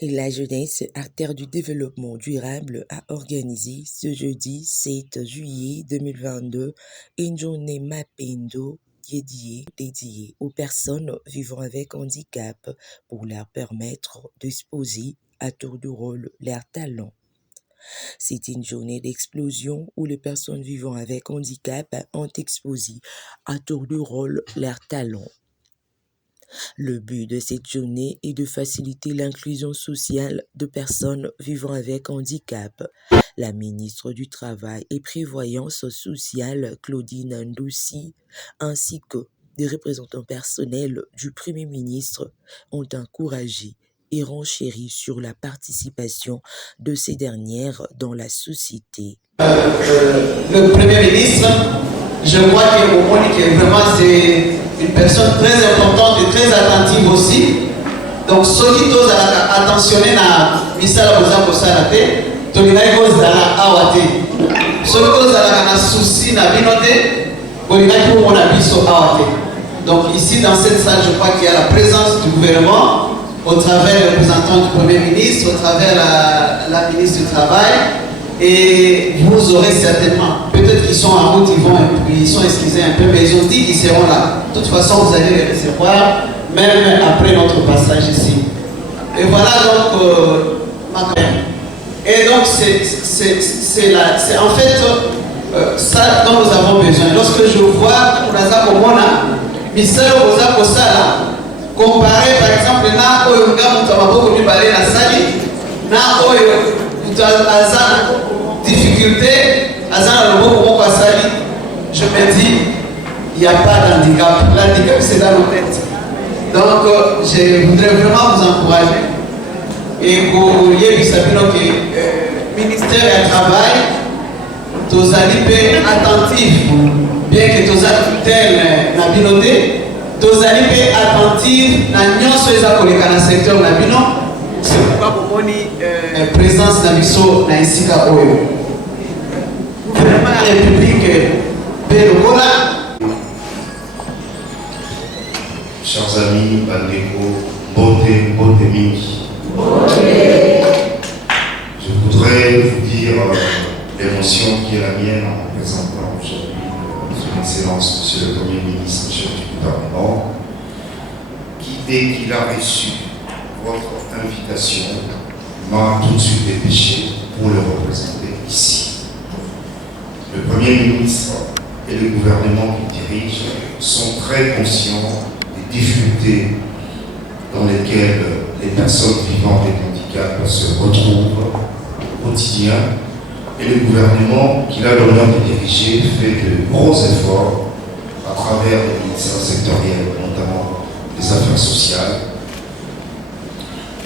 La jeunesse, acteur du développement durable, a organisé ce jeudi 7 juillet 2022 une journée Mapendo dédiée aux personnes vivant avec handicap pour leur permettre d'exposer à tour de rôle leurs talents. C'est une journée d'explosion où les personnes vivant avec handicap ont exposé à tour de rôle leurs talents. Le but de cette journée est de faciliter l'inclusion sociale de personnes vivant avec handicap. La ministre du Travail et Prévoyance sociale, Claudine Ndoussi, ainsi que des représentants personnels du Premier ministre ont encouragé et renchéri sur la participation de ces dernières dans la société. Le Premier ministre, je crois que vraiment c'est une personne très importante et très attentive aussi. Donc ceux qui osent attentionner na misala boza kosala te, tolingai kozala awa te. Ceux qui osent na souci na bino te, bolingai komona biso awa te. Donc ici dans cette salle, je crois qu'il y a la présence du gouvernement au travers le représentant du Premier ministre, au travers la ministre du Travail. Et vous aurez certainement, peut-être qu'ils sont en route, ils sont excusés un peu, mais ils ont dit qu'ils seront là. De toute façon, vous allez les recevoir, même après notre passage ici. Et voilà donc ma campagne. Et donc c'est en fait ça dont nous avons besoin. Lorsque je vois Naza Komona, Michel Rosa Kosala, comparé par exemple na Oyoga Mutamaboko Nibale na Sali, na Oyo Azan difficulté, Azan Lobo Sali, je me dis, il n'y a pas d'handicap. L'handicap c'est dans nos têtes. Donc je voudrais vraiment vous encourager et pour y sabino que ministère du travail, tous allez attentifs, bien que tous allez na binoté, tous allez attentifs na nyonso eza koleka na secteur na bino. C'est pourquoi vous avez présence dans l'ISO na Isika Oyo. Gouvernement de la République Pélogola. Chers amis, Bandeko, Bote Mingi. Je voudrais vous dire l'émotion qui est la mienne en représentant aujourd'hui son Excellence, Monsieur le Premier ministre, chef du gouvernement, qui, dès qu'il a reçu votre invitation, m'a tout de suite dépêché pour le représenter ici. Le Premier ministre et le gouvernement qu'il dirige sont très conscients des difficultés dans lesquelles les personnes vivant avec handicap se retrouvent au quotidien, et le gouvernement qu'il a l'honneur de diriger fait de gros efforts à travers les ministères sectoriels, notamment les affaires sociales,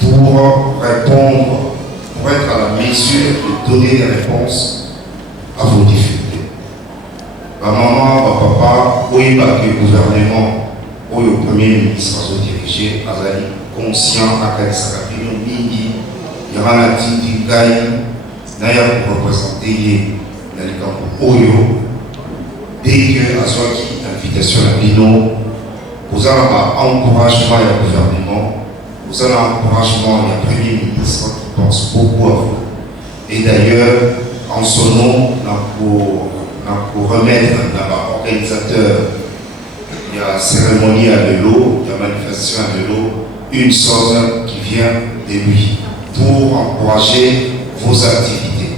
pour répondre, pour être à la mesure de donner des réponses à vos difficultés. Ma maman, ma papa, oui, le gouvernement, ou le Premier ministre a dirigé, Azali, conscient à Kaisakapino, Mingi, Yaranati, Dingai, Naya pour représenter Nalikampo Oyo, dès que Azwaki, invitation à Bino, vous avez un encouragement au gouvernement. Vous avez un encouragement, il y a un Premier ministre qui pense beaucoup à vous. Et d'ailleurs, en son nom, pour remettre à l'organisateur, il y a cérémonie à Lelo, il y a manifestation à Lelo, une somme qui vient de lui pour encourager vos activités.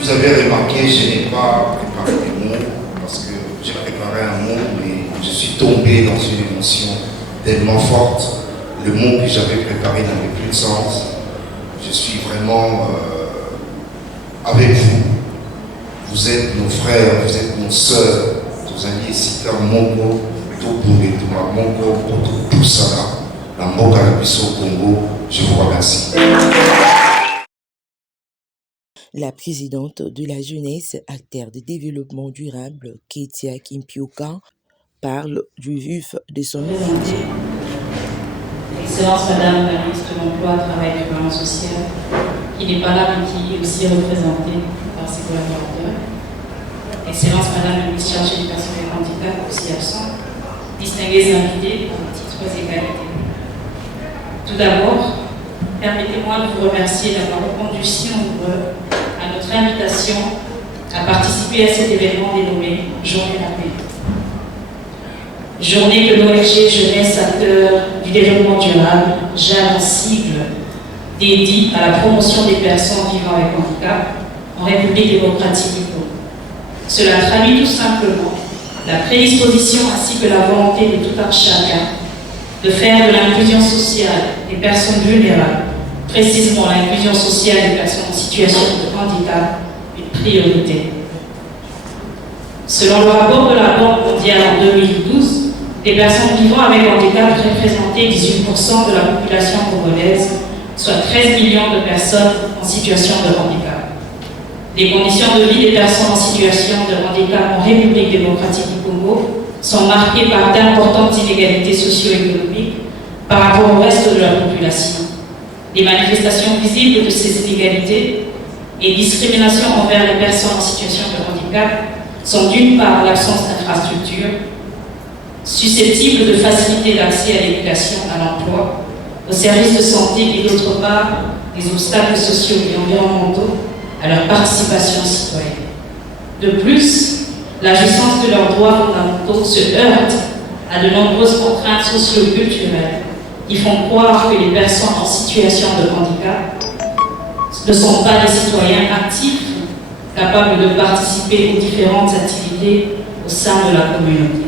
Vous avez remarqué, je n'ai pas préparé des mots parce que j'ai préparé un mot, mais je suis tombé dans une émotion tellement forte. Le mot que j'avais préparé n'avait plus de sens. Je suis vraiment avec vous. Vous êtes nos frères, vous êtes nos sœurs. Vous alliez citer Mongo, Tobouretouma, Mongo, tout ça là, la Moka Labiso Congo. Je vous remercie. La présidente de la jeunesse, acteur de développement durable, Ketia Kimpioka, parle du vif de son métier. Excellence Madame la ministre l'emploi, travail et développement social, qui n'est pas là mais qui est aussi représenté par ses collaborateurs. Excellence Madame le ministre chargé des personnes avec handicap, aussi absent. Distingués invités pour titres égalité. Tout d'abord, permettez-moi de vous remercier d'avoir répondu si nombreux à notre invitation à participer à cet événement dénommé Journée de la paix. Journée que l'ONG Jeunesse Acteurs du développement durable, JAD en sigle, dédie à la promotion des personnes vivant avec handicap en République démocratique du Congo. Cela traduit tout simplement la prédisposition ainsi que la volonté de tout un chacun de faire de l'inclusion sociale des personnes vulnérables, précisément l'inclusion sociale des personnes en situation de handicap, une priorité. Selon le rapport de la Banque mondiale en 2012, les personnes vivant avec handicap représentaient 18% de la population congolaise, soit 13 millions de personnes en situation de handicap. Les conditions de vie des personnes en situation de handicap en République démocratique du Congo sont marquées par d'importantes inégalités socio-économiques par rapport au reste de la population. Les manifestations visibles de ces inégalités et discriminations envers les personnes en situation de handicap sont d'une part l'absence d'infrastructures susceptibles de faciliter l'accès à l'éducation, à l'emploi, aux services de santé et d'autre part les obstacles sociaux et environnementaux à leur participation citoyenne. De plus, la jouissance de leurs droits fondamentaux se heurte à de nombreuses contraintes socio-culturelles qui font croire que les personnes en situation de handicap ne sont pas des citoyens actifs capables de participer aux différentes activités au sein de la communauté.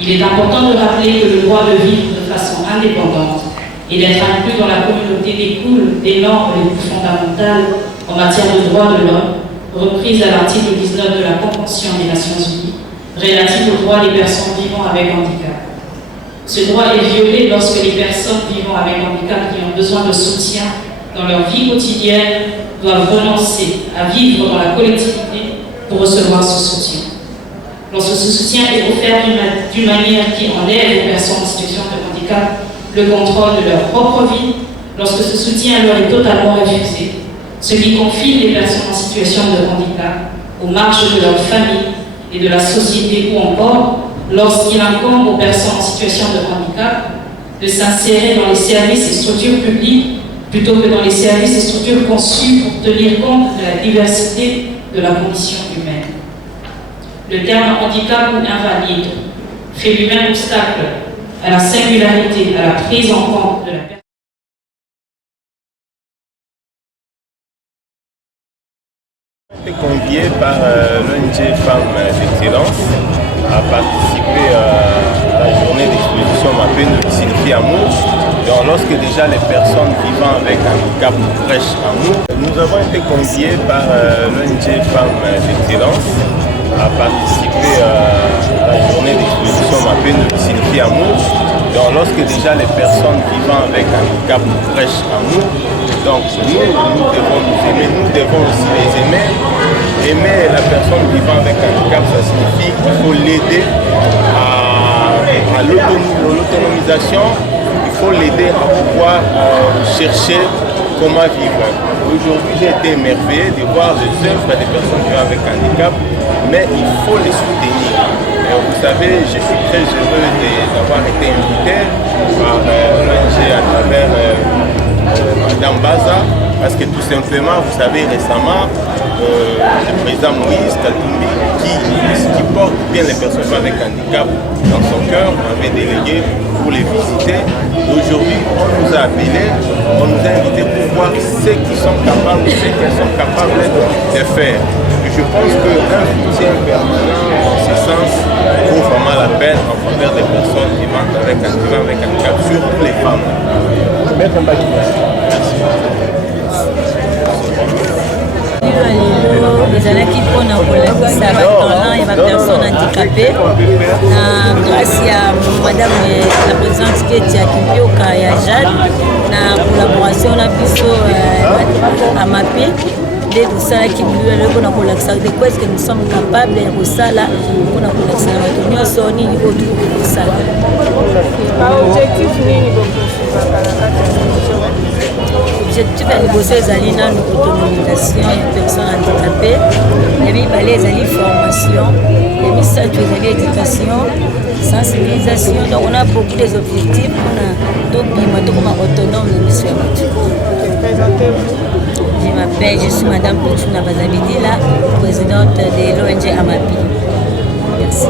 Il est important de rappeler que le droit de vivre de façon indépendante et d'être inclus dans la communauté découle des normes les plus fondamentales en matière de droits de l'homme, reprises à l'article 19 de la Convention des Nations Unies, relative aux droits des personnes vivant avec handicap. Ce droit est violé lorsque les personnes vivant avec handicap qui ont besoin de soutien dans leur vie quotidienne doivent renoncer à vivre dans la collectivité pour recevoir ce soutien. Lorsque ce soutien est offert d'une manière qui enlève aux personnes en situation de handicap le contrôle de leur propre vie, lorsque ce soutien leur est totalement refusé, ce qui confine les personnes en situation de handicap aux marges de leur famille et de la société, ou encore lorsqu'il incombe aux personnes en situation de handicap de s'insérer dans les services et structures publiques plutôt que dans les services et structures conçus pour tenir compte de la diversité de la condition humaine. Le terme handicap ou invalide fait lui-même obstacle à la singularité, à la prise en compte de la personne. J'ai été convié par l'ONG Femmes d'Excellence à participer à la journée d'exposition Mapendo qui signifie amour. Donc, lorsque déjà les personnes vivant avec un handicap prêchent amour, nous avons été conviés par l'ONG Femmes d'Excellence à participer à la journée d'exposition Mapendo qui signifie amour. Donc, lorsque déjà les personnes vivant avec un handicap prêchent amour, donc nous devons nous aimer, nous devons aussi les aimer. Aimer la personne vivant avec un handicap, ça signifie qu'il faut l'aider à l'autonomisation, il faut l'aider à pouvoir chercher comment vivre. Aujourd'hui, j'ai été émerveillé de voir les œuvres des personnes vivant avec un handicap, mais il faut les soutenir. Et vous savez, je suis très heureux d'avoir été invité par l'ONG à travers Madame Baza, parce que tout simplement, vous savez, récemment, le président Moïse Katumbi, qui porte bien les personnes avec handicap dans son cœur, m'avait délégué pour les visiter. Aujourd'hui, on nous a appelés, on nous a invités pour voir ce qu'ils sont capables, ce qu'elles sont capables de faire. Et je pense qu'un soutien permanent dans ce sens vaut vraiment la peine en faveur des personnes vivant avec handicap, surtout les femmes. ezalaki mpona kolakisa batalent ya bapersone handicapé na grâce ya madame la présidente Keti ya Kipioka ya JAD na collaboration na biso amapi nde tosalaki biloko mpona kolakisa de quoi est-ce que nous sommes capables ya kosala mpona kolakisa na bato nyonso nini oyo tokoki kosala L'objectif ya liboso ezali nanu autonomisation ya personne handicapée, ya mibale ezali formation, ya misato ezali éducation, sensibilisation. Donc on a beaucoup des objectifs mpona tobima tokoma autonome na miso ya bato. Je m'appelle, je suis Madame Poutchouna Bazabidila, présidente de l'ONG Amapi. Merci.